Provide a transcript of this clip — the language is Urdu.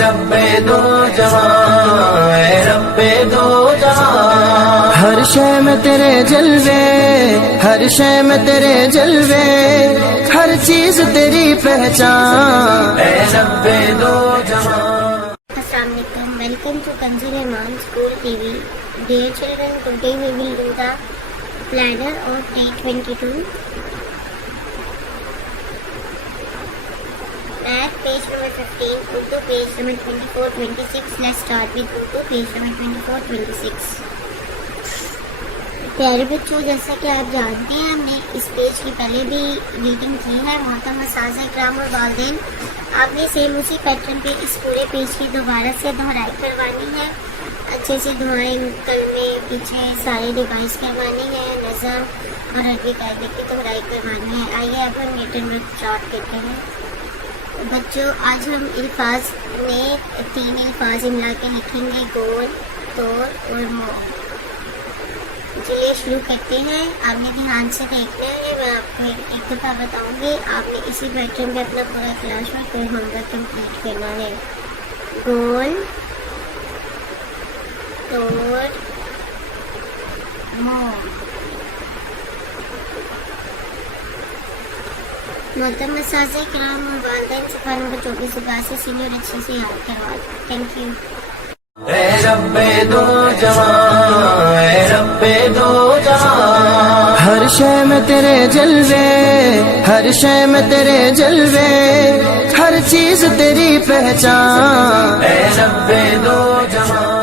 رب دو جہاں، اے رب دو جہاں، ہر شے میں تیرے جلوے، ہر شے میں تیرے جلوے، ہر چیز تیری پہچان، اے رب دو جہاں۔ السلام علیکم، welcome to Kinzi Rehman school TV وی۔ Dear children, today we will do the planner of day 22. Math page number 15, Urdu page number 24-26. Let's start with Urdu page number 24-26. پیارے بچوں، جیسا کہ آپ جانتے ہیں ہم نے اس پیج کی پہلے بھی ریڈنگ کی ہے۔ محترم اساتذہ اکرام اور والدین، آپ نے سیم اسی پیٹرن پہ اس پورے پیج کی دوبارہ سے دہرائی کروانی ہے۔ اچھے سے دعائیں کلمے پیچھے سارے ریوائز کروانی ہے، نظم اور عربی قاعدے کی دہرائی کروانی ہے۔ آئیے اب ہم ریٹن ورک اسٹارٹ کرتے ہیں۔ بچوں، آج ہم الفاظ میں 3 الفاظ املا کے لکھیں گے، گول، توڑ اور مو۔ چلیے شروع کرتے ہیں۔ آپ نے دھیان سے دیکھنا ہے، میں آپ کو ایک دفعہ بتاؤں گی، آپ نے اسی پیٹرن پہ اپنا پورا کلاس ورک اور ہوم ورک کمپلیٹ کرنا ہے۔ گول، توڑ، مو۔ محترم اساتذہ کرام اور والدین، صفحہ نمبر 24 سے 22 سینئر اچھے سے یاد کروا دیں۔ Thank you. اے رب دو جہاں، اے رب دو جہاں، ہر شے میں تیرے جلوے، ہر شے میں تیرے جلوے، ہر چیز تیری پہچان، اے رب دو جہاں۔